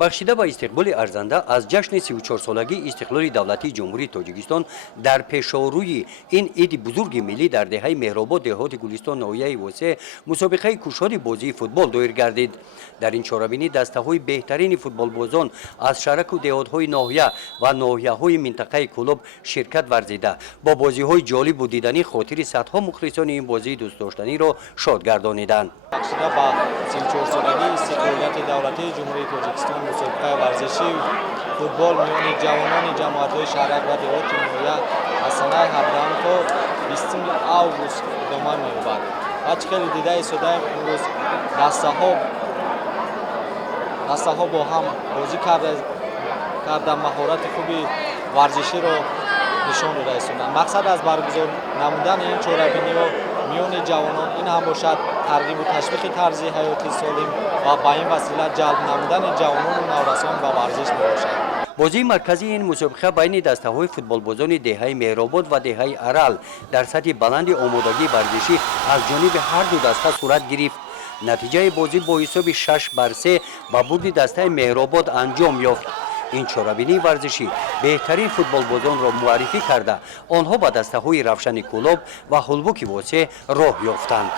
бахшида ба истиқболи арзанда аз ҷашни 34-солагии истиқлоли давлатии ҷумҳурии тоҷикистон дар пешоруи ин иди бузурги миллӣ дар деҳаи меҳробод деҳоти гулистон ноҳияи восеъ мусобиқаи кушоди бозии футбол доир гардид. дар ин чорабинӣ дастаҳои беҳтарини футболбозон аз шараку деҳотҳои ноҳия ва ноҳияҳои минтақаи клуб ширкат варзида бо бозиҳои ҷолибу диданӣ хотири садҳо мухлисони ин бозии дӯстдоштаниро шод гардониданд. бахшида ба 34-солагии истиқлолияти давлатии ҷумҳурии тоҷикистон мусобиқаи варзишии футбол миёни ҷавонони ҷамоатҳои шаҳрак ва деҳоти ноҳия аз санаи 17 то 20 август идома меёбад. ҳач хеле дида истодаем имрӯз дастаҳо бо ҳам бозӣ карда маҳорати хуби варзиширо нишон дода истоданд. мақсад аз баргузор намудани ин чорабиниҳо миёни ҷавонон ин ҳам бошад тарғибу ташвиқи тарзи ҳаёти солим ва ба ин васила ҷалб намудани ҷавонону наврасон ба варзиш мебошад. бозии марказии ин мусобиқа байни дастаҳои футболбозони деҳаи меҳробод ва деҳаи арал дар сатҳи баланди омодагии варзишӣ аз ҷониби ҳарду даста сурат гирифт. натиҷаи бозӣ бо ҳисоби 6-3 ба бурди дастаи меҳробод анҷом ёфт. ин чорабинии варзишӣ беҳтарин футболбозонро муаррифӣ карда онҳо ба дастаҳои равшани кӯлоб ва ҳулбуки восеъ роҳ ёфтанд.